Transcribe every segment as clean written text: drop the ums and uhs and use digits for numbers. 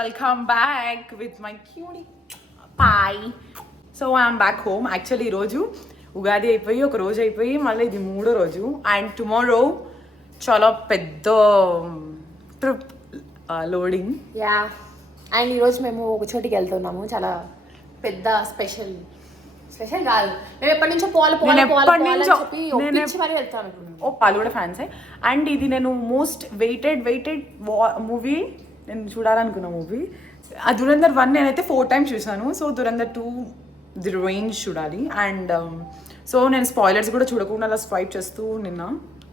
welcome back with my cutie pie. So I'm back home. Actually ఈరోజు ఉగాది అయిపోయి ఒక రోజు అయిపోయి మళ్ళీ ఇది మూడో రోజు అండ్ టుమారో చాలా పెద్ద ట్రిప్ లోడింగ్. యా అండ్ ఈరోజు మేము ఒక చోటికి వెళ్తున్నాము, చాలా పెద్ద స్పెషల్ కాదు, మేము ఎప్పటి నుంచో వాళ్ళు కూడా ఫ్యాన్సే. అండ్ ఇది నేను మోస్ట్ వెయిటెడ్ మూవీ నేను చూడాలనుకున్న మూవీ. ఆ దురంధర్ 1 నేనైతే 4 times చూసాను. సో దురంధర్ 2 ది రేంజ్ చూడాలి. అండ్ సో నేను స్పాయిలర్స్ కూడా చూడకుండా అలా స్వైప్ చేస్తూ నిన్న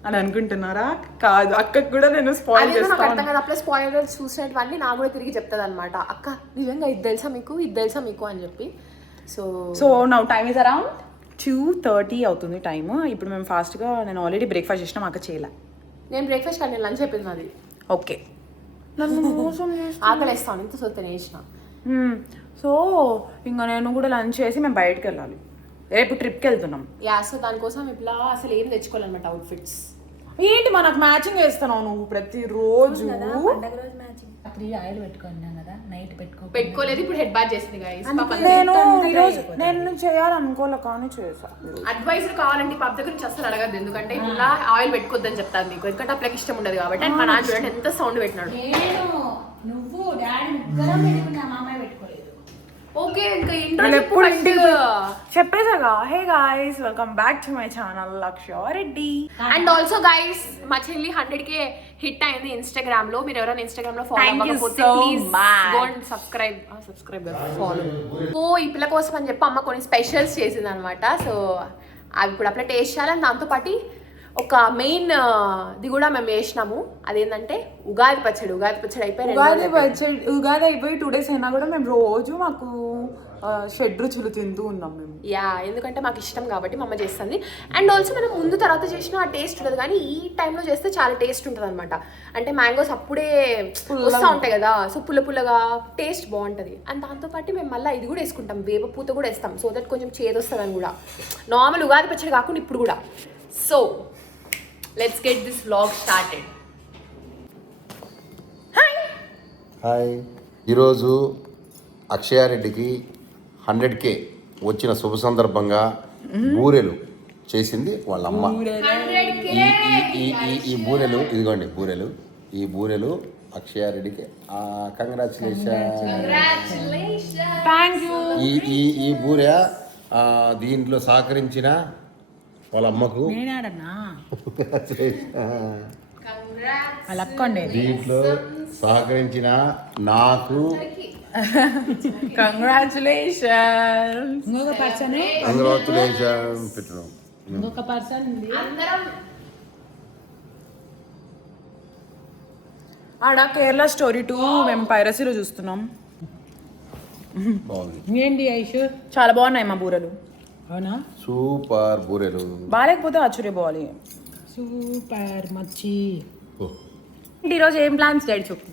అని అనుకుంటున్నారా? కాదు, అక్కకి కూడా నేను స్పాయిల్ చేస్తాను. అప్పుడు స్పాయిలర్స్ చూసినటువంటి నాకు కూడా తిరిగి చెప్తుంది అనమాట, అక్క నిజంగా ఇది తెలుసా మీకు అని చెప్పి. So now time is around 2:30 అవుతుంది టైమ్. ఇప్పుడు మేము ఫాస్ట్గా నేను ఆల్రెడీ బ్రేక్ఫాస్ట్ చేసినా మాకు చేయలే. నేను బ్రేక్ఫాస్ట్ కానీ లంచ్ అయిపోయింది అది. ఓకే ఆకలిస్తాను ఇంత సొత్తు వేసిన. సో ఇంకా నేను కూడా లంచ్ చేసి మేము బయటకు వెళ్ళాలి, రేపు ట్రిప్కి వెళ్తున్నాం. యా సో దానికోసం ఇప్పుడు అసలు ఏం తెచ్చుకోవాలన్నమాట అవుట్ఫిట్స్. ఏంటి మనకు మ్యాచింగ్ వేస్తున్నావు నువ్వు ప్రతిరోజు? ఆయిల్ పెట్టుకున్నాం కదా, నైట్ పెట్టుకోలేదు, ఇప్పుడు హెడ్ బాత్ చేసింది గైస్. నేను చేయాలనుకోలే కానీ చేసా. అడ్వైస్ కావాలంటే పాప దగ్గర నుంచి అసలు అడగద్దు, ఎందుకంటే ఇలా ఆయిల్ పెట్టుకోద్దని చెప్తాను మీకు, ఎందుకంటే అప్పటికి ఇష్టం ఉండదు కాబట్టి. అండ్ మా నాన్న చూడండి ఎంత సౌండ్ పెట్టినాడు. నువ్వు డాడీ ముగ్గురం పెట్టుకున్నా, మామయ్య పెట్టుకోలేదు. ఓకే ఇంకా చెప్పేసాగా. Hey guys, welcome back to my channel Lakshya Reddy. And also guys మా చెల్లి 100K హిట్ అయింది ఇన్స్టాగ్రామ్ లో. మీరు ఎవరైనా ఇన్స్టాగ్రామ్ లో ఫాలో అవ్వకపోతే please go and subscribe follow. So ఈ పిల్ల కోసం అని చెప్పి అమ్మ కొన్ని స్పెషల్స్ చేసింది అనమాట. సో అవి ఇప్పుడు అప్లై టేస్ట్ చేయాలని, దాంతో పాటు ఒక మెయిన్ ఇది కూడా మేము వేసినాము, అదేంటంటే ఉగాది పచ్చడి అయిపోయి ఉగాది అయిపోయి 2 days అయినా కూడా మేము రోజు మాకు షడ్రుచులు తింటూ ఉన్నాం మేము. యా ఎందుకంటే మాకు ఇష్టం కాబట్టి మా అమ్మ చేస్తుంది. అండ్ ఆల్సో మనం ముందు తర్వాత చేసిన ఆ టేస్ట్ ఉండదు, కానీ ఈ టైంలో చేస్తే చాలా టేస్ట్ ఉంటుంది అనమాట. అంటే మ్యాంగోస్ అప్పుడే వస్తూ ఉంటాయి కదా, సో పుల్లగా టేస్ట్ బాగుంటుంది. అండ్ దాంతోపాటు మేము మళ్ళీ ఇది కూడా వేసుకుంటాం, వేప పూత కూడా వేస్తాం, సో దట్ కొంచెం చేదు వస్తుంది అని కూడా. నార్మల్ ఉగాది పచ్చడి కాకుండా ఇప్పుడు కూడా. So let's get this vlog started. Hi, ఈరోజు అక్షయారెడ్డికి 100K వచ్చిన శుభ సందర్భంగా బూరెలు చేసింది వాళ్ళ అమ్మ. ఈ బూరెలు ఇదిగోండి, ఈ బూరెలు అక్షయారెడ్డికి కంగ్రాచులేషన్. ఈ బూరె దీంట్లో సహకరించిన వాళ్ళ అమ్మకు, దీంట్లో సహకరించిన నాకు కంగ్రాచులేషన్. ఇంకొక పర్సన్ ఆడ కేరళ స్టోరీ 2 మేము పైరసీలో చూస్తున్నాం. ఏంటి ఐషు? చాలా బాగున్నాయి మా బూరెలు. అవునా? సూపర్ బూరెలు. బాగాలేకపోతే ఆశ్చర్యపోవాలి. సూపర్ మచ్చి. ఈరోజు ఏం ప్లాన్స్ డాడీ చెప్పు.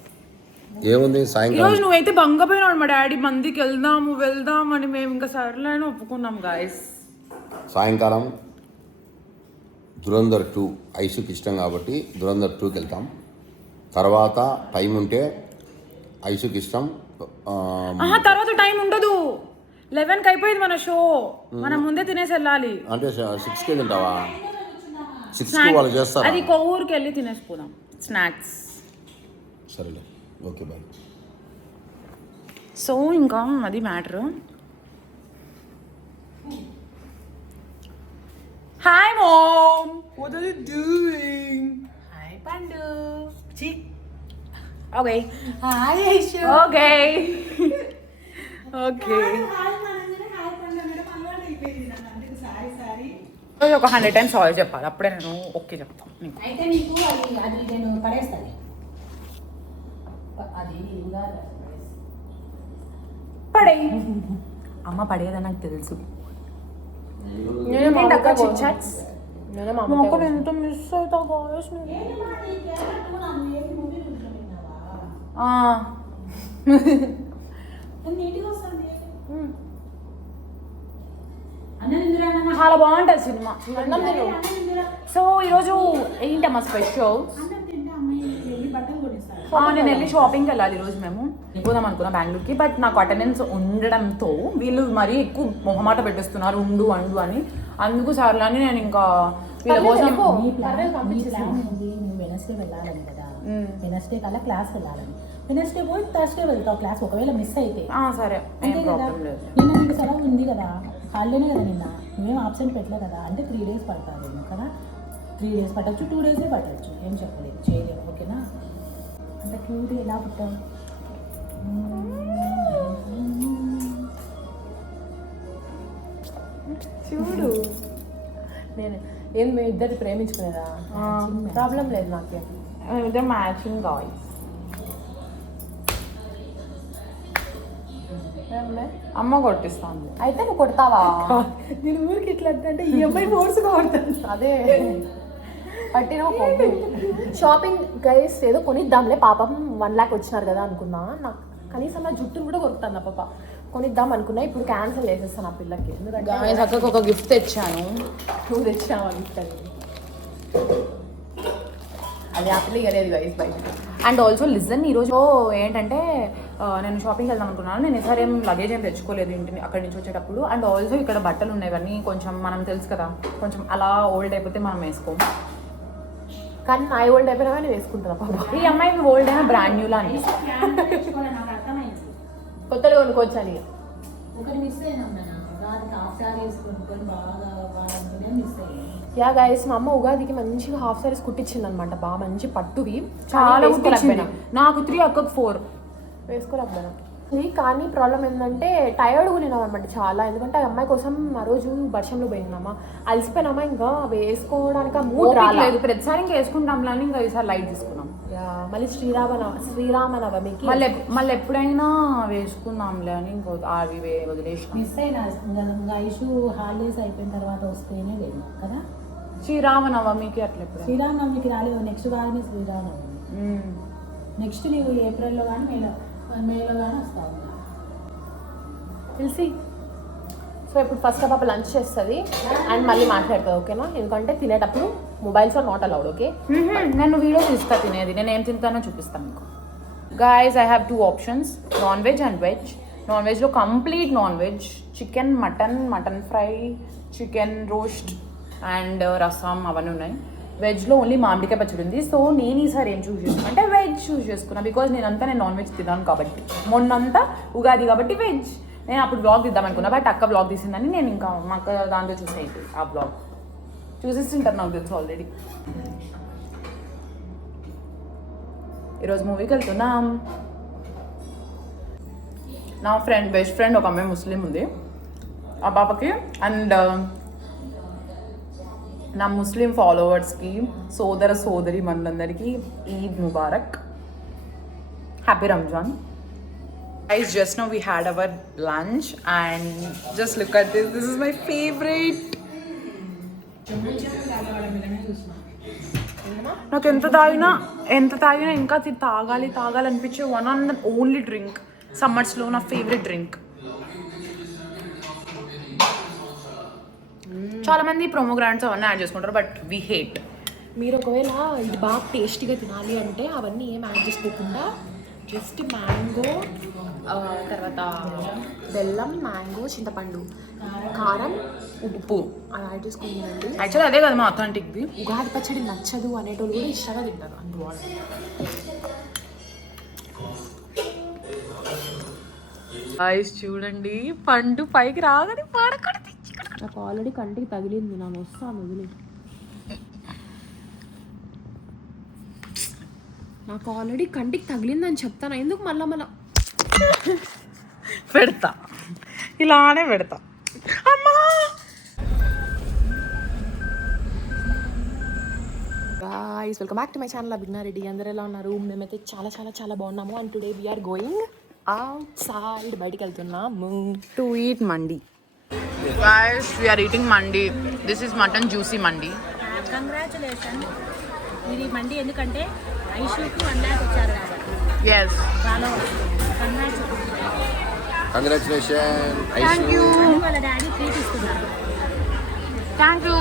ఏముంది సాయంకాలం? ఈరోజు నువ్వైతే బంగపోయినాడు మా డాడీ, మందికి వెళ్దాం అని. మేము ఇంకా సర్లేని ఒప్పుకున్నాం గాయస్. సాయంకాలం దురంధర్ 2 ఐషుకి ఇష్టం కాబట్టి దురంధర్ 2కి వెళ్తాం. తర్వాత టైం ఉంటే ఐషుకి ఇష్టం. తర్వాత టైం ఉండదు, 11కి అయిపోయింది మన షో, మనం ముందే తినేసి వెళ్ళాలి. అంటే 6కి తింటావా? 6కి వాళ్ళు చేస్తారు. అది కొవ్వూరుకి వెళ్ళి తినేసిపోదాం స్నాక్స్. సరేలే, ఓకే బాయ్. సో ఇంకా అది matter. Hi mom, what are you doing? Hi Pandu. Okay hi Aishu. Okay ఒక 100 times సారీ చెప్పాలి, అప్పుడే నేను ఓకే చెప్తాను. అయితే నీకు అది నేను పడేస్తాను. అది పడే అమ్మ పడేదని నాకు తెలుసు. ఎంత మిస్ అవుతా బాయ్స్. చాలా బాగుంటుంది సినిమా. సో ఈరోజు ఏంటమ్మా స్పెషల్? నేను వెళ్ళి షాపింగ్కి వెళ్ళాలి ఈరోజు మేము పోదాం అనుకున్నా బెంగళూరుకి. బట్ నాకు అటెండెన్స్ ఉండడంతో వీళ్ళు మరీ ఎక్కువ మొహమాట పెట్టేస్తున్నారు ఉండు అండు అని. అందుకు సార్లు అని నేను ఇంకా వీళ్ళ కోసం నీ ప్లాన్ ఏంటి? నువ్వు వెనస్డే వెళ్ళాలని కదా, వెనస్డే కల్లా క్లాస్ వెళ్ళాలని. వెనస్డే పోయి థర్స్డే వెళ్తావు క్లాస్, ఒకవేళ మిస్ అయితే. సరే అంతే కదా. నిన్న నీకు సెలవు ఉంది కదా, హాలిడేనే కదా నిన్న, నువ్వేం ఆబ్సెంట్ పెట్టలే కదా. అంటే 3 days పడతారేమో కదా, 3 days పట్టచ్చు, 2 days పట్టచ్చు, ఏం చెప్పలేదు, చేయలేము. ఓకేనా? అంత క్యూట్ ఎలా పుట్టావు? చూడు నేను ఏం మీ ఇద్దరు ప్రేమించుకునేదా? ప్రాబ్లం లేదు నాకేం. ఇద్దరు మ్యాచింగ్ గాయ్స్. అమ్మ కొట్టిస్తాను. అయితే నువ్వు కొడతావా? నేను ఊరికి ఇట్లా అంటే ఈ అమ్మాయి ఫోర్స్గా కొడతాను. అదే పట్టిన షాపింగ్ గైస్ ఏదో కొనిద్దాంలే, పాపం 1 lakh వచ్చినారు కదా అనుకున్నా. నాకు కనీసం నా జుట్టును కూడా కొరుకుతాను నా పాప. కొనిద్దాం అనుకున్నా, ఇప్పుడు క్యాన్సిల్ చేసేస్తాను ఆ పిల్లకి. ఎందుకంటే అక్కడికి ఒక గిఫ్ట్ తెచ్చాను. నువ్వు తెచ్చినావా గిఫ్ట్? అది ఆ పిల్ల ఇవ్వలేదు గైస్ బయట. అండ్ ఆల్సో లిజన్, ఈరోజు ఏంటంటే నేను షాపింగ్కి వెళ్దాం అనుకున్నాను. నేను ఈసారి ఏం లగేజ్ ఏం తెచ్చుకోలేదు ఇంటిని అక్కడి నుంచి వచ్చేటప్పుడు. అండ్ ఆల్సో ఇక్కడ బట్టలు ఉన్నాయి, కొంచెం మనం తెలుసు కదా, కొంచెం అలా ఓల్డ్ అయిపోతే మనం వేసుకోము. కానీ నా ఓల్డ్ అయిపోయినా కానీ వేసుకుంటున్నా పాప. ఈ అమ్మాయి ఓల్డ్ అయినా బ్రాండ్ న్యూలా అని నాకు అర్థమైంది. కొత్తగా కొనుక్కోవచ్చు అని. ఒకటి మిస్ అయినాం మనం, ఉగాదికి హాఫ్ సారీ వేసుకొని బాగా వాడాలనుకునే మిస్ అయ్యాం. యా గైస్, మా అమ్మ ఉగాదికి మంచిగా హాఫ్ సారీస్ కుట్టించింది అనమాట, బాగా మంచి పట్టువి. చాలా కుట్టించింది. నాకు 3, అక్కకు 4 వేసుకోలేకపోయినా. కానీ ప్రాబ్లం ఏంటంటే టైర్డ్ కొనినాం అనమాట చాలా. ఎందుకంటే ఆ అమ్మాయి కోసం ఆ రోజు వర్షంలో పోయినామా, అలసిపోయినామా, ఇంకా వేసుకోవడానికి మూడ్ రాలేదు. ప్రతిసారి ఇంకా వేసుకుంటాం అని ఇంకా ఈసారి లైట్ తీసుకున్నాం. మళ్ళీ శ్రీరామనవమికి మళ్ళీ ఎప్పుడైనా వేసుకుందాంలే అని ఇంకో అవి వదిలేసి మిస్ అయినా. ఇంకా ఇష్యూ హాలిడేస్ అయిపోయిన తర్వాత వస్తేనే లేదు కదా. శ్రీరామనవమికి అట్లా ఎప్పుడు శ్రీరామనవమికి రాలేదు, నెక్స్ట్ వారమే శ్రీరామనవమి. నెక్స్ట్ నీవు ఏప్రిల్లో కానీ మేలో కానీ వస్తావు తెలిసి. సో ఇప్పుడు ఫస్ట్ పాప లంచ్ చేస్తుంది అండ్ మళ్ళీ మాట్లాడుతుంది, ఓకేనా? ఎందుకంటే తినేటప్పుడు mobiles are not allowed, okay? నేను వీడియో తీస్తా తినేది, నేను ఏం తింటానో చూపిస్తాను మీకు. Guys, I have 2 options, non veg and veg. Non వెజ్లో complete non veg, chicken, mutton fry, chicken roast and rasam అవన్నీ ఉన్నాయి. వెజ్లో ఓన్లీ మామిడికాయ పచ్చడి ఉంది. సో నేను ఈసారి ఏం చూస్ చేసుకున్నా అంటే వెజ్ చూస్ చేసుకున్నా, బికాజ్ నేను నాన్ వెజ్ తిన్నాను కాబట్టి. మొన్నంతా ఉగాది కాబట్టి వెజ్. నేను అప్పుడు వ్లాగ్ తీద్దాం అనుకున్నా, బట్ అక్క వ్లాగ్ తీసిందని నేను ఇంకా మా అక్క దాంట్లో చూసేది. ఆ వ్లాగ్ చూసేస్తుంటారు నాకు తెలుసు ఆల్రెడీ. ఈరోజు మూవీకి వెళ్తున్నాం. నా బెస్ట్ ఫ్రెండ్ ఒక అమ్మాయి ముస్లిం ఉంది, ఆ పాపకి అండ్ నా ముస్లిం ఫాలోవర్స్కి, సోదరి మనందరికీ Eid Mubarak, happy Ramzan. Guys, just now we had our lunch and just look at this. This is my favorite. నాకు ఎంత తాగినా ఇంకా తాగాలి అనిపించే వన్ అండ్ ఓన్లీ డ్రింక్ సమ్మర్స్లో నా ఫేవరెట్ డ్రింక్. చాలా మంది ప్రోమోగ్రాండ్స్ అవన్నీ యాడ్ చేసుకుంటారు, బట్ వీ హేట్. మీరు ఒకవేళ ఇది బాగా టేస్టీగా తినాలి అంటే అవన్నీ ఏం యాడ్ చేసుకోకుండా జస్ట్ మ్యాంగో, తర్వాత బెల్లం, మ్యాంగో, చింతపండు, కారం, ఉప్పు అవి యాడ్ చేసుకుంటానండి. యాక్చువల్లీ అదే కదా మా అథెంటిక్ది. ఉగాది పచ్చడి నచ్చదు అనేటోళ్ళు కూడా ఇష్టంగా తింటారు అందువల్ల. చూడండి, పండు పైకి రాగానే పడకూడదు. నాకు ఆల్రెడీ కంటికి తగిలింది, నేను వస్తాను వదిలే. నాకు ఆల్రెడీ కంటికి తగిలిందని చెప్తాను, ఎందుకు మళ్ళా పెడతా, ఇలానే పెడతా. అమ్మా guys, welcome back to my channel అభిజ్ఞా రెడ్డి. అందరూ ఎలా ఉన్నారు? మేమైతే చాలా చాలా చాలా బాగున్నాము. And today we are going outside, బయటికి వెళ్తున్నాము to eat mandi. Guys, we are eating mandi. This is mutton juicy mandi. Congratulation. ఇది మండి ఎందుకంటే ఐషుకి 1 lakh వచ్చారు కాబట్టి. Yes. కంగ్రాచులేషన్. Thank you. వాళ్ళ డాడీ ట్రీట్ ఇస్తున్నారు. Thank you.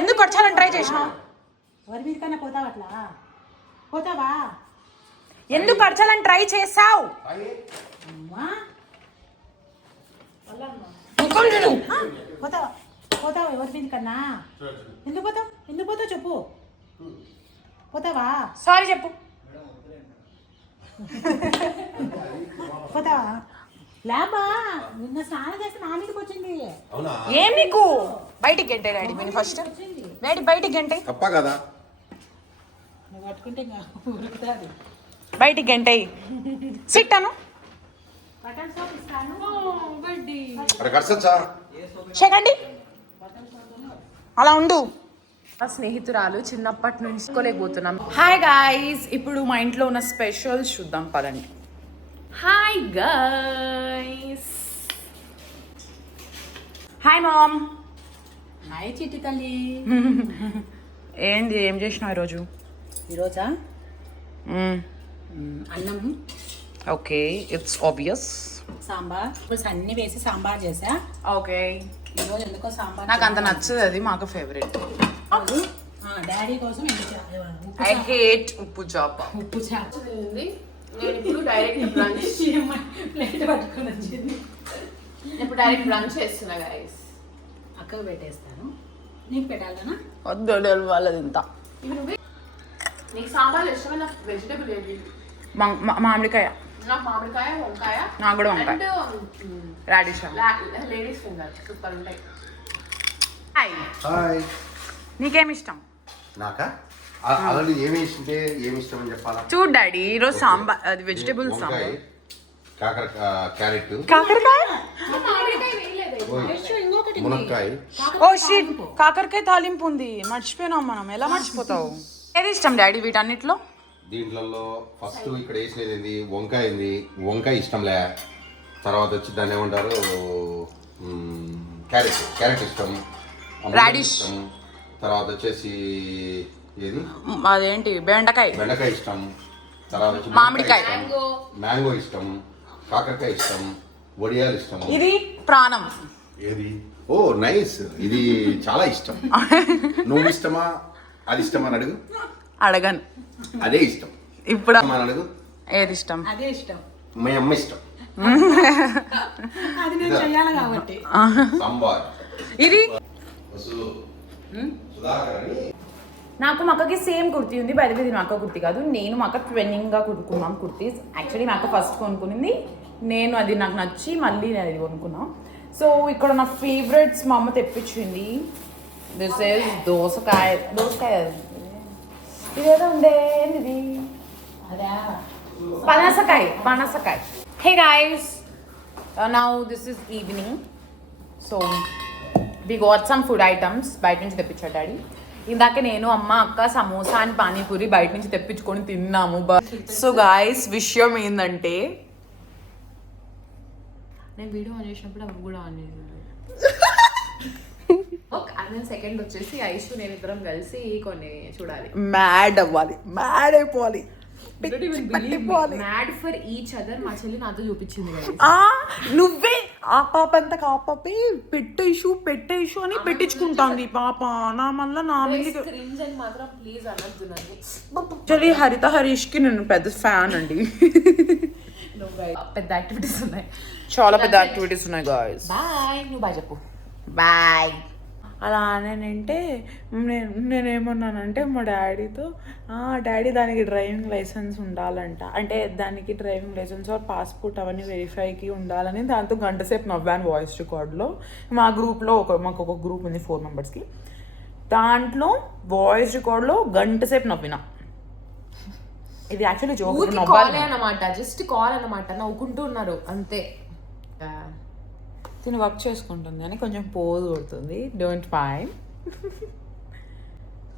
ఎందుకు వచ్చాలని ట్రై చేసినావు? ఎవరి మీదకైనా పోతావు అట్లా? పోతావా ఎందుకు అడచాలని ట్రై చేసావు? అమ్మా ముఖం పోతావా పోతావా ఎవరి మీద కన్నా ఎందుకు పోతావు చెప్పు పోతావా సారీ చెప్పు. పోతావా లేబా నిన్న స్నానం చేస్తే నా మీదకి వచ్చింది ఏం నీకు? బయటికి గంటే డాడీ మీరు ఫస్ట్ డాడీ బయటికి గంటే తప్ప కదా. నువ్వు పట్టుకుంటే ఇంకా ఉరుకుతుంది బయటికి గంటే సిట్టాను బటన్ సోప్ ఇస్తాను అక్కడ కడసచ్చా చెకండి అలా ఉండు. మా స్నేహితురాలు చిన్నప్పటి నుంచి తీసుకోలేకపోతున్నాం. హాయ్ గాయ్స్, ఇప్పుడు మా ఇంట్లో ఉన్న స్పెషల్స్ చూద్దాం పదండి. Hi guys. Hi mom. Hi చిట్టి తల్లి ఏంది ఏం చేసినావు ఈరోజు? ఈరోజా అన్నం ఓకే, ఇట్స్ ఆబ్వియస్. సాంబార్ ఇప్పుడు అన్ని వేసి సాంబార్ చేసా. ఓకే, ఈరోజు ఎందుకో సాంబార్ నాకు అంత నచ్చదు, అది మాకు ఫేవరెట్. డాడీ కోసం ఐ హేట్ ఉప్పు చేప. ఉప్పు చేప ఉంది. నేను ఇప్పుడు డైరెక్ట్ బ్రంచ్ ప్లేట్ పట్టుకొని వచ్చింది. చేస్తున్నా గైస్. అక్కకు పెట్టేస్తాను. నీకు పెట్టాలనా? వద్దు వాళ్ళది ఇంత. ఇవి నువ్వే. నీకు సాంబార్లో ఇష్టమైన వెజిటేబుల్ ఏది? మామిడికాయ. నాకు మామిడికాయ, వంకాయ, నాకు కూడా వంకాయ. రాడిష్. లేడీస్ ఫింగర్ సూపర్ ఉంటాయి. Hi, hi. నీకేమి ఇష్టం? నాకా అలాంటి ఏమి ఇష్టం అని చెప్పాలా? చూడు డాడీ, ఈరోజు సాంబార్ అది వెజిటేబుల్ వంకాయ, సాంబార్. క్యారెట్, కాకరకాయ. మామిడికాయ వేయలేదు. ఇంకొకటి మునక్కాయ. ఓ షిట్, కాకరకాయ తాలింపు ఉంది, మర్చిపోయినాం మనం. ఎలా మర్చిపోతావు? ఏది ఇష్టం డాడీ వీటన్నిటిలో? దీంట్లో ఫస్ట్ ఇక్కడ వేసినది ఏంది? వంకాయ ఉంది. వంకాయ ఇష్టంలే. తర్వాత వచ్చి దాన్ని ఏమంటారు, క్యారెట్ ఇష్టం. రాడిష్. ఇష్టం. తర్వాత వచ్చేసి ఏది అదేంటి బెండకాయ ఇష్టం. తర్వాత వచ్చి మామిడికాయ. మ్యాంగో ఇష్టం. కాకరకాయ ఇష్టం. వడియాలు ఇష్టం. ఇది ప్రాణం. ఏది? ఓ నైస్, ఇది చాలా ఇష్టం. నువ్వు ఇష్టమా అది ఇష్టమా అని అడుగు. అడగను. అదే ఇష్టం. ఇప్పుడు అని అడుగు. ఏది ఇష్టం? అదే ఇష్టం. మీ అమ్మ ఇష్టం. అది నేను చెయ్యాలి కాబట్టి. సాంబార్. ఇది సుధాకర్ అని నాకు మా అక్కకి సేమ్ కుర్తీ ఉంది. బయట ఇది మా అక్క కుర్తీ కాదు, నేను మా అక్క ట్విన్నింగ్గా కొనుక్కున్నాం కుర్తీస్. యాక్చువల్లీ మా అక్క ఫస్ట్ కొనుక్కునింది, నేను అది నాకు నచ్చి మళ్ళీ నేను అది కొనుక్కున్నాం. సో ఇక్కడ నా ఫేవరెట్స్ మా అమ్మ తెప్పించింది. దిస్ ఇస్ దోసకాయ. ఇదేదో ఉండే ఇది అదే పనసకాయ. Hey guys, now this is evening. So we got some food items బయట నుంచి తెప్పించాడు డాడీ. ఇందాక నేను అమ్మ అక్క సమోసా అండ్ పానీపూరి బయట నుంచి తెప్పించుకొని తిన్నాము. సో గాయ్స్, విషయం ఏంటంటే నేను వీడియో ఆన్ చేసినప్పుడు అవి కూడా ఆన్ చేసింది. అండ్ సెకండ్ వచ్చేసి ఐషు నేను ఇద్దరం కలిసి కొన్ని చూడాలి. మ్యాడ్ అయిపోవాలి. Mad for each other. మా చెల్లి నాతో చూపించింది కదా. నువ్వే ఆ పాప అంతా పాపే పెట్టే ఇష్యూ అని పెట్టించుకుంటాంది పాప. నా మళ్ళీ నా మీద క్రింజ్ అని మాత్రం ప్లీజ్ అనొద్దు నన్ను. యాక్చువల్లీ హరిత హరీష్కి నేను పెద్ద ఫ్యాన్ అండి. పెద్ద యాక్టివిటీస్ ఉన్నాయి, చాలా పెద్ద యాక్టివిటీస్ ఉన్నాయి గాయ్స్. బాయ్. నువ్వు బాయ్ చెప్పు. బాయ్. అలా అనేనంటే నేనేమన్నానంటే మా డాడీతో, డాడీ దానికి డ్రైవింగ్ లైసెన్స్ ఉండాలంట, అంటే దానికి డ్రైవింగ్ లైసెన్స్ ఆర్ పాస్పోర్ట్ అవన్నీ వెరిఫైకి ఉండాలని దాంతో గంట సేపు నవ్వాను వాయిస్ రికార్డ్లో. మా గ్రూప్లో మాకు ఒక గ్రూప్ ఉంది 4 మెంబర్స్కి. దాంట్లో వాయిస్ రికార్డ్లో గంట సేపు నవ్వినా. ఇది యాక్చువల్లీ జోక్ అన్నమాట, జస్ట్ కాల్ అన్నమాట. నవ్వుకుంటూ ఉన్నారు అంతే. తిని వర్క్ చేసుకుంటుంది అని కొంచెం పోజ్ కొడుతుంది. Don't mind.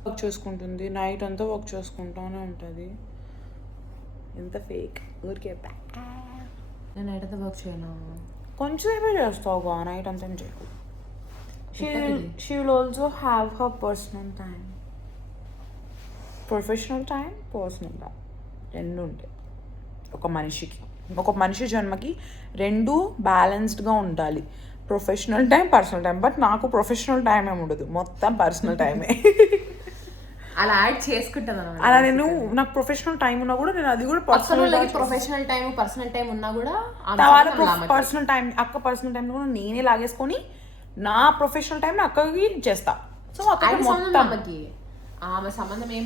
వర్క్ చేసుకుంటుంది, నైట్ అంతా వర్క్ చేసుకుంటూనే ఉంటుంది. ఎంత ఫేక్ ఊరికే. నేను నైట్ అంతా వర్క్ చేయను, కొంచెంసేపే చేస్తావుగా, నైట్ అంతా చేయకు. She will also have her personal time. Professional time, personal time రెండు ఉంటాయి ఒక మనిషి జన్మకి. రెండు బ్యాలెన్స్డ్గా ఉండాలి, professional time, personal time. But నాకు ప్రొఫెషనల్ టైం ఏమి ఉండదు, మొత్తం పర్సనల్ టైమే. అలా యాడ్ చేసుకుంటాను అనమాట. అలా నేను నాకు ప్రొఫెషనల్ టైం ఉన్నా కూడా నేను అది కూడా పర్సనల్ పర్సనల్ టైం ఉన్నా కూడా వాళ్ళ పర్సనల్ టైం అక్క పర్సనల్ టైంలో కూడా నేనే లాగేసుకొని నా ప్రొఫెషనల్ టైం అక్కకి చేస్తా. సో అక్క మొత్తం ఆమె సంబంధం ఏం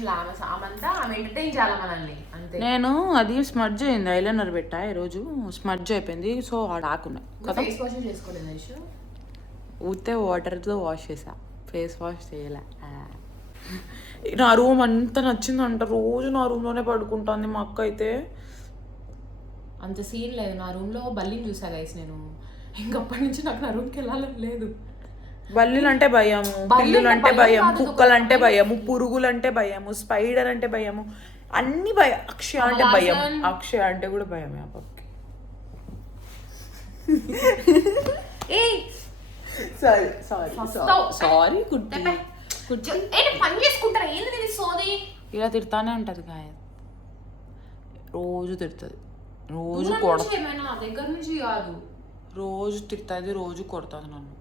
ఆమంతా ఆమె ఎంటర్టైన్ చేయాలి మనల్ని అంతే. నేను అది స్మడ్జ్ అయింది, ఐలైనర్ పెట్టా ఈరోజు, స్మడ్జ్ అయిపోయింది. సో ఆకున్నాయి ఫేస్ వాష్ చేసుకోలేదు ఐషు. ఊతే వాటర్తో వాష్ చేసా, ఫేస్ వాష్ చేయలే. నా రూమ్ అంతా నచ్చిందంట, రోజు నా రూమ్లోనే పడుకుంటుంది మా అక్క అయితే. అంత సీన్ లేదు, నా రూమ్లో బల్లిని చూసా గైస్ నేను. ఇంకప్పటి నుంచి నాకు నా రూమ్కి వెళ్ళాలని లేదు. బల్లీలు అంటే భయము, పిల్లులు అంటే భయం, కుక్కలు అంటే భయము, పురుగులు అంటే భయము, స్పైడర్ అంటే భయము, అన్ని భయం. అక్షయ అంటే భయం, అక్షయ అంటే కూడా భయమే ఆ పక్కకి. సారీ పని చేసుకుంటారా ఏంది సోది. ఇలా తిడతానే ఉంటది గాయ, రోజు తిడుతుంది, రోజు దగ్గర నుంచి కాదు, రోజు తిడుతుంది, రోజు కొడుతుంది నన్ను,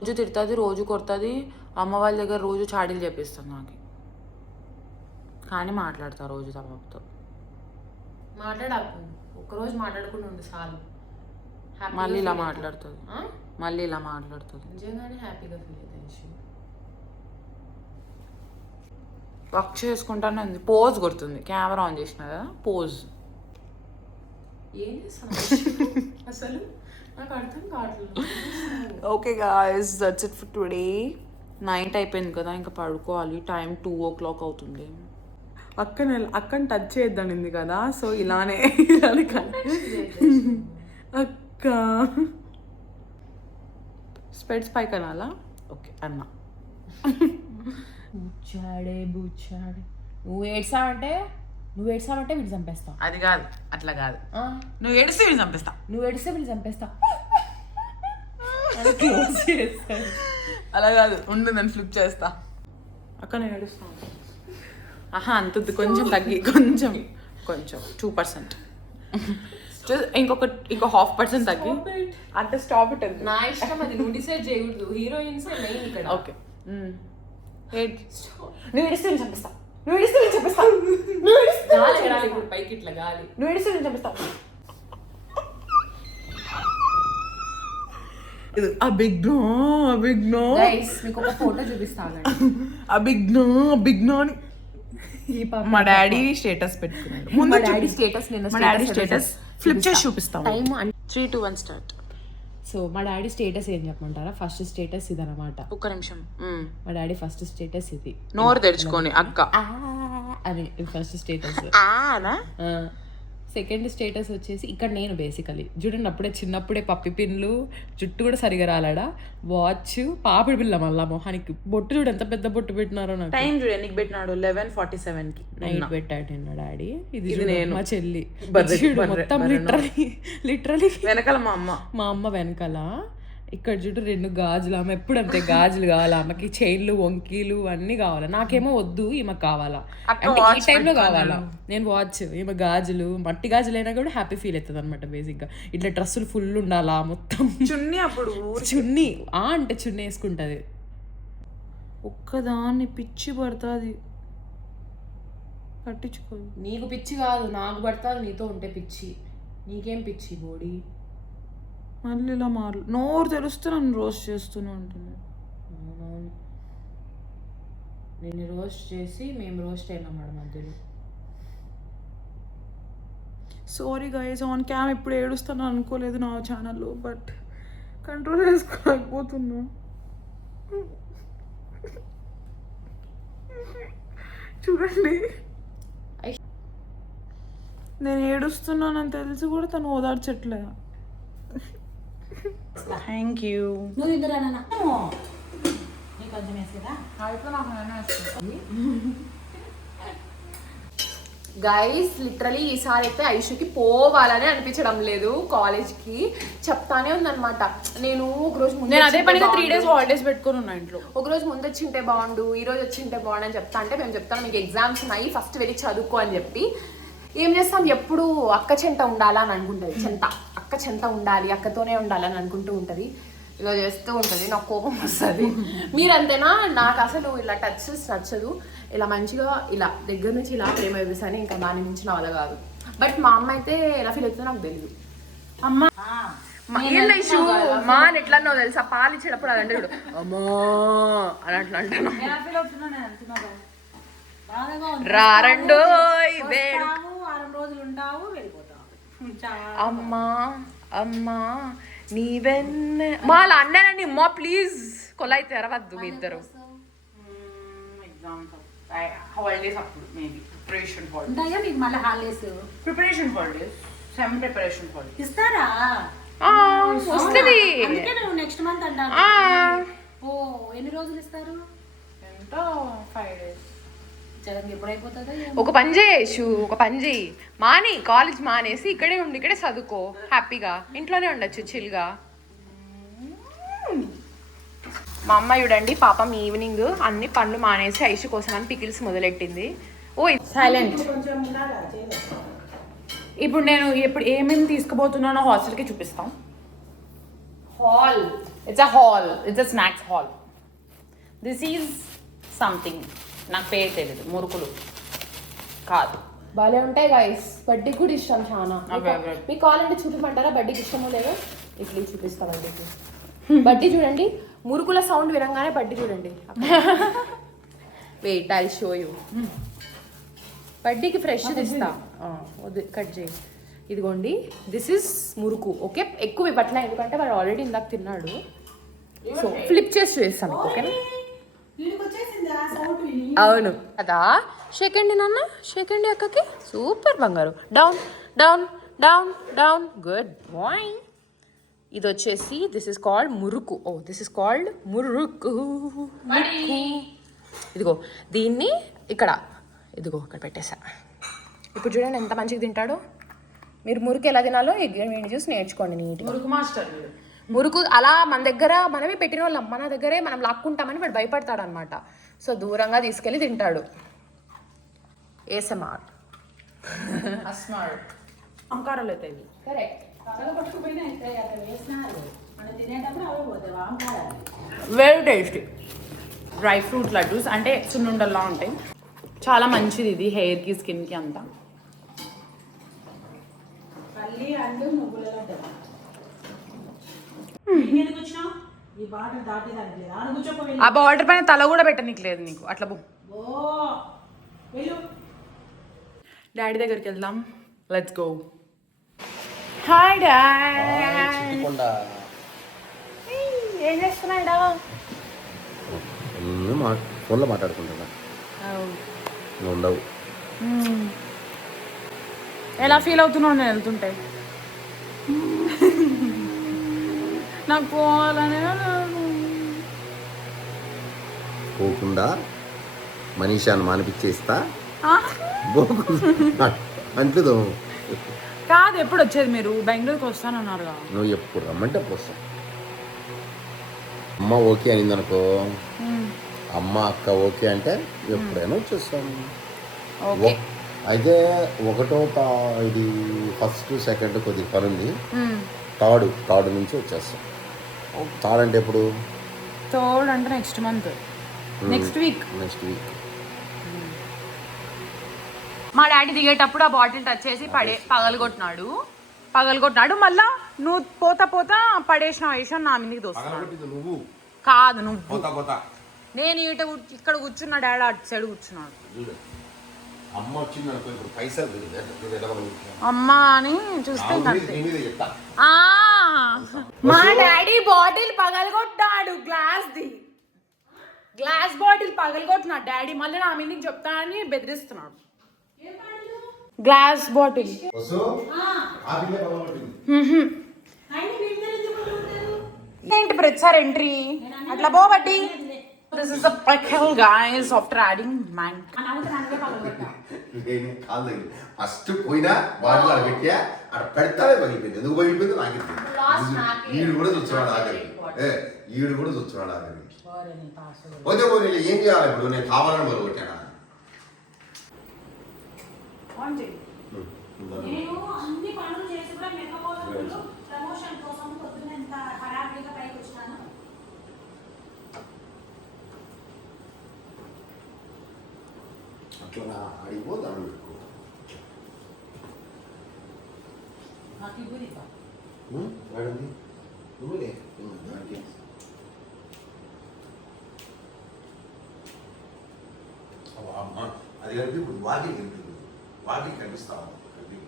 రోజు తిడుతుంది, రోజు కొడుతుంది. అమ్మ వాళ్ళ దగ్గర రోజు చాడీలు చెప్పిస్తుంది నాకు, కానీ మాట్లాడతా రోజు తప్పతో. మాట్లాడకు, ఒక్కరోజు మాట్లాడకుండా ఉండు చాలు. మళ్ళీ ఇలా మాట్లాడుతుంది, మళ్ళీ ఇలా మాట్లాడుతుంది. నిజంగానే హ్యాపీగా ఫీల్ అవుతాయి. వర్క్ చేసుకుంటానే ఉంది, పోజ్ కొడుతుంది. కెమెరా ఆన్ చేసిన కదా, పోజ్. ఏం చేస్తాను అసలు నాకు అర్థం కావట్లేదు. Okay guys, that's it for today. Night అయిపోయింది కదా, ఇంకా పడుకోవాలి. టైం 2 o'clock అవుతుంది. అక్కని టచ్ చేద్దానింది కదా, సో ఇలానే అక్క స్పెడ్స్ పై కనాలా. ఓకే అన్నా, బుచ్చాడే నువ్వు ఏడ్సావంటే వీడు చంపేస్తా. అది కాదు, అట్లా కాదు. నువ్వు ఏడిస్తే వీళ్ళు చంపేస్తా, వీళ్ళు చంపేస్తా. అలా కాదు, ఉండు నేను ఫ్లిప్ చేస్తా. అక్క నేను ఏడుస్తాను. అంత కొంచెం తగ్గి, కొంచెం 2%, ఇంకో 0.5% తగ్గి. అంటే స్టాప్ ఇట్. నా ఇష్టం అది, నువ్వు డిసైడ్ చేయకూడదు. హీరోయిన్స్ మెయిన్ ఇక్కడ. ఓకే, నువ్వు ఏడిస్తే నేను చంపిస్తా, నువ్వు ఏడిస్తే నేను చంపిస్తా, పైకి ఇట్లా గాలి, నువ్వు ఏడిస్తే నేను చంపిస్తా. అభిజ్ఞ మీకు ఒక ఫోటో చూపిస్తాను. అభిజ్ఞ అని మా డాడీ స్టేటస్ పెట్టుకున్నాడు. మా డాడీ స్టేటస్ ఫ్లిప్ చేసి చూపిస్తాం. 3, 2, 1 స్టార్ట్. సో మా డాడీ స్టేటస్ ఏం చెప్పమంటారా? ఫస్ట్ స్టేటస్ ఇది అనమాట. ఒక్క నిమిషం. మా డాడీ ఫస్ట్ స్టేటస్ ఇది. నోరు తెరుచుకొని అక్క అని ఫస్ట్ స్టేటస్. సెకండ్ స్టేటస్ వచ్చేసి ఇక్కడ నేను బేసికలీ చూడండి, అప్పుడే చిన్నప్పుడే పప్పి పిన్లు, జుట్టు కూడా సరిగా రాలాడా, వాచ్, పాపిడి పిల్ల, మళ్ళా మొహానికి బొట్టు చూడు ఎంత పెద్ద బొట్టు పెట్టినారో. నాకు టైం చూడు ఎన్నికి పెట్టినాడు, 11:47 నైట్ పెట్టాడు నిన్న డాడీ. ఇది నేను మా చెల్లి మొత్తం లిటరలీ వెనకాల మా అమ్మ వెనకాల. ఇక్కడ చూడు 2 గాజులు, ఆమె ఎప్పుడు అంతే గాజులు కావాలి ఆమెకి, చైన్లు, వంకీలు అన్నీ కావాలి. నాకేమో వద్దు, ఈమెకు కావాలా, అంటే ఈ టైంలో కావాలా. నేను వాచ్, ఈమె గాజులు, మట్టి గాజులు అయినా కూడా హ్యాపీ ఫీల్ అవుతుంది అనమాట. బేసిక్గా ఇట్లా డ్రెస్సులు ఫుల్ ఉండాలా, మొత్తం చున్నీ, అప్పుడు చున్నీ అంటే చున్నీ వేసుకుంటుంది. ఒక్కదాన్ని పిచ్చి పడుతుంది, పట్టించుకో. నీకు పిచ్చి కాదు, నాకు పడుతుంది నీతో ఉంటే పిచ్చి. నీకేం పిచ్చి బోడీ. మళ్ళీ ఇలా నోరు తెరుస్తే నన్ను రోస్ట్ చేస్తూనే ఉంటుంది. నేను రోస్ట్ చేసి మేము రోస్ట్ అయినాం మేడం మధ్యలో. సారీ గైస్, ఆన్ క్యామ్ ఇప్పుడు ఏడుస్తాను అనుకోలేదు నా ఛానల్లో, బట్ కంట్రోల్ చేసుకోలేకపోతున్నా. చూడండి, నేను ఏడుస్తున్నానని తెలిసి కూడా తను ఓదార్చట్లే. Thank you. నువ్వు ఇద్దరు కొంచెం వేసేదా? గైస్ లిటరలీ ఈసారి అయితే ఐషుకి పోవాలని అనిపించడం లేదు కాలేజ్కి. చెప్తానే ఉందన్నమాట. నేను ఒకరోజు ముందు అదే పనిగా 3 days హాలిడేస్ పెట్టుకుని ఉన్నా ఇంట్లో. ఒకరోజు ముందు వచ్చింటే బాగుండు, ఈ రోజు వచ్చింటే బాగుండు అని చెప్తా అంటే మేము చెప్తాను మీకు ఎగ్జామ్స్ ఉన్నాయి, ఫస్ట్ వెళ్ళి చదువుకో అని చెప్పి. ఏం చేస్తాం, ఎప్పుడు అక్క చెంత ఉండాలని అనుకుంటుంది. అక్క చెంత ఉండాలి, అక్కతోనే ఉండాలని అనుకుంటూ ఉంటుంది. ఇలా చేస్తూ ఉంటుంది, నాకు కోపం వస్తుంది. మీరంతేనా? నాకు అసలు ఇలా టచెస్ నచ్చదు. ఇలా మంచిగా ఇలా దగ్గర నుంచి ఇలా ప్రేమ చూపిస్తాను, ఇంకా దాని నుంచి నా వల్ల కాదు. బట్ మా అమ్మ అయితే ఎలా ఫీల్ అవుతుందో నాకు తెలియదు. అమ్మ ఏం ఇష్యూ మా అని ఎట్లా అన్నావు తెలుసా? పాలు ఇచ్చేటప్పుడు అది అంటే చూడు అమ్మా అని అట్లా అంటాను. రారండో వారం రోజులు ఉంటావు, వెళ్ళిపోతావు. అమ్మా అమ్మా నీవెన్న వాళ్ళ అన్నానండి. అమ్మా ప్లీజ్ కొలాయి తెరవద్దు మీ ఇద్దరు. ఎగ్జామ్స్ హాలిడేస్ అప్పుడు మేబీ ప్రిపరేషన్ హాలిడేస్ ఉంటాయా మీకు మళ్ళీ holidays? Preparation holidays sem preparation holidays ఇస్తారా? వస్తుంది. అందుకే నువ్వు నెక్స్ట్ మంత్ అంటాను. ఓ ఎన్ని రోజులు ఇస్తారు? ఎంత 5 days. జగన్ ఎప్పుడు అయిపోతుందో ఒక పని చేయొచ్చు, ఒక పని చేయి, మాని కాలేజ్ మానేసి ఇక్కడే ఉండి ఇక్కడే చదువుకో, హ్యాపీగా ఇంట్లోనే ఉండొచ్చు చిల్గా. మా అమ్మ చూడండి పాపం ఈవినింగ్ అన్ని పనులు మానేసి ఐషు కోసం అని పికిల్స్ మొదలెట్టింది. ఓ సైలెంట్. కొంచెం ఉండాలా చేయలేదు. ఇప్పుడు నేను ఇప్పుడు ఏమేమి తీసుకుపోతున్నానో హాస్టల్కి చూపిస్తాం. Hall, it's a hall, it's a snacks hall. This is something, నాకు పేరు తెలియదు, మురుకులు కాదు. భలే ఉంటాయి గైస్, బడ్డీకి కూడా ఇష్టం చాలా. Okay, okay. మీకు కావాలంటే చూపిమంటారా బడ్డీకి ఇష్టమో లేదో? ఇట్లా చూపిస్తా బడ్డీకి. బడ్డీ చూడండి, మురుకుల సౌండ్ వినంగానే బడ్డీ చూడండి. Wait I show you. బడ్డీకి ఫ్రెష్ తీస్తా, కట్ చేయి. ఇదిగోండి, దిస్ ఇస్ మురుకు. ఓకే, ఎక్కువ ఇవ్వట్లే ఎందుకంటే వాడు ఆల్రెడీ ఇందాక తిన్నాడు. సో ఫ్లిప్ చేసి చూపిస్తాను మీకు, ఓకేనా? అవును కదా. షేకండి నాన్న, షేకండి అక్కకి. సూపర్ బంగారు. Down down down down, good boy. ఇది వచ్చేసి this is called murukku. Oh this is called murukku. ఇదిగో దీన్ని ఇక్కడ ఇదిగో ఇక్కడ పెట్టేసా. ఇప్పుడు చూడండి ఎంత మంచిగా తింటాడో. మీరు మురుకు ఎలా తినాలో వీడిని చూసి నేర్చుకోండి నీట్గా. మురుకు మాస్టర్. మురుకు అలా మన దగ్గర మనమే పెట్టిన వాళ్ళం, మన దగ్గరే మనం లాక్కుంటామని వాడు భయపడతాడు అనమాట. సో దూరంగా తీసుకెళ్ళి తింటాడు. ఏఎస్ఎంఆర్. అస్మార్ట్ అంకారాలు అవుతాయి. కరెక్ట్. పట్టుకుపోయినా అక్కడ వేసినారు, మనం తినేటప్పుడు అవే పోతాయి వాంకారాలు. Very tasty dry fruit laddoos, అంటే సున్నుండల్లా ఉంటాయి. చాలా మంచిది ఇది హెయిర్కి, స్కిన్కి అంతా. పల్లి అండ్ నువ్వుల లడ్డు. ఎందుకు వచ్చినావు? ఈ బాటర్ దాటేదానికి లేదు. ఆడ కూర్చోపోయి ఆ బార్డర్ పైన తల కూడా పెట్టనీకి లేదు నీకు, అట్లా బో. వెళ్ళు. డాడీ దగ్గరికి వెళ్దాం, లెట్స్ గో. Hi dad. ఏం చేస్తున్నాడా? ఫోన్లో మాట్లాడుకుంటున్నా. ఉండవు. ఎలా ఫీల్ అవుతున్నావు నేను వెళ్తుంటే? నాకు పోవాలనే పోకుండా మనీషాను మానిపించేస్తా అంటేదో కాదు. ఎప్పుడు వచ్చేది మీరు? బెంగళూరుకి వస్తానన్నారుగా. నువ్వు ఎప్పుడు రమ్మంటే అప్పుడు వస్తావు. అమ్మ ఓకే అనింది అనుకో, అమ్మ అక్క ఓకే అంటే ఎప్పుడైనా వచ్చేస్తాను. ఓకే. అయితే ఇది ఫస్ట్ సెకండ్ కొద్దిగా పని ఉంది. థర్డ్ నుంచి వచ్చేస్తాం. థర్డ్ అంటే ఎప్పుడు? థర్డ్ అంటే నెక్స్ట్ మంత్, నెక్స్ట్ వీక్. మా డాడీ దిగేటప్పుడు ఆ బాటిల్ టచ్ చేసి పగలగొట్టినాడు. మళ్ళా నువ్వు పోతా పడేసిన విషయం నా మీదకి దోస్తున్నాడు. కాదు నువ్వు. నేను ఇక్కడ కూర్చున్నా, డాడీ అటు సైడ్ కూర్చున్నాడు. అమ్మ వచ్చింది అనుకో, ఇప్పుడు పైసలు అమ్మ అని చూస్తే మా డాడీ బాటిల్ పగలగొట్టాడు, గ్లాస్ బాటిల్ పగలగొట్టినాడు డాడీ. మళ్ళీ నా మీదకి చెప్తా అని బెదిరిస్తున్నాడు. Glass bottle. ఏంటి ప్రతిసారి ఎంట్రీ అట్లా పోబట్టి. This is a pickle guys after adding mango. First పోయినా బాటిల్ అక్కడ పెట్టా, అక్కడ పెడతానే పగిలిపోయింది. ఎందుకు పగిలిపోయింది నాకు ఈడు కూడా చూస్తున్నాడు ఆఖరికి. పోతే పోనీ ఏం చేయాలి ఇప్పుడు? నేను కావాలని మొదలు కొట్టానా? నేను అన్ని పనులు చేసి కూడా మెక్కపోతున్నాను. ప్రమోషన్ కోసం పొద్దున్న ఎంత హడావిడిగా పైకి వచ్చినాను. అట్లా అడిగిపో దాన్ని పెట్టుకో. నాకు ఇవ్వదు ఇక. వాడండి నువ్వులే దానికి అమ్మ అది కలిపి ఇప్పుడు వాకింగ్ వెళ్తుంది, వాకింగ్ కనిపిస్తా కలిపి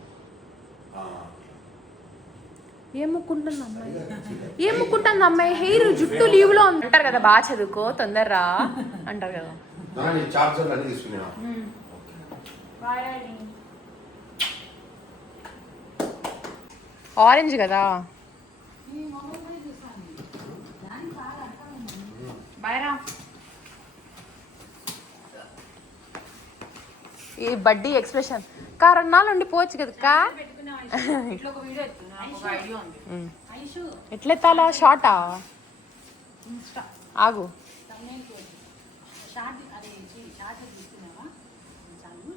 ఏం ముక్కుంటుంది అమ్మాయి, ఏం ముక్కుంటుంది అమ్మాయి? హెయిర్ జుట్టు లీవ్ లో అంటారు కదా, బాగా చదువుకో తొందరరా అంటారు కదా. నీ చార్జర్లు అన్నీ తీసుకున్నా. ఆరెంజ్ కదా. ఈ బడ్డీ ఎక్స్ప్రెషన్ కారణాలు ఉండిపోవచ్చు కదా. ఎట్లెత్తాలా? షార్టా? ఆగు. షార్ట్ అది షార్ట్ తీసుకున్నావా? చాలు.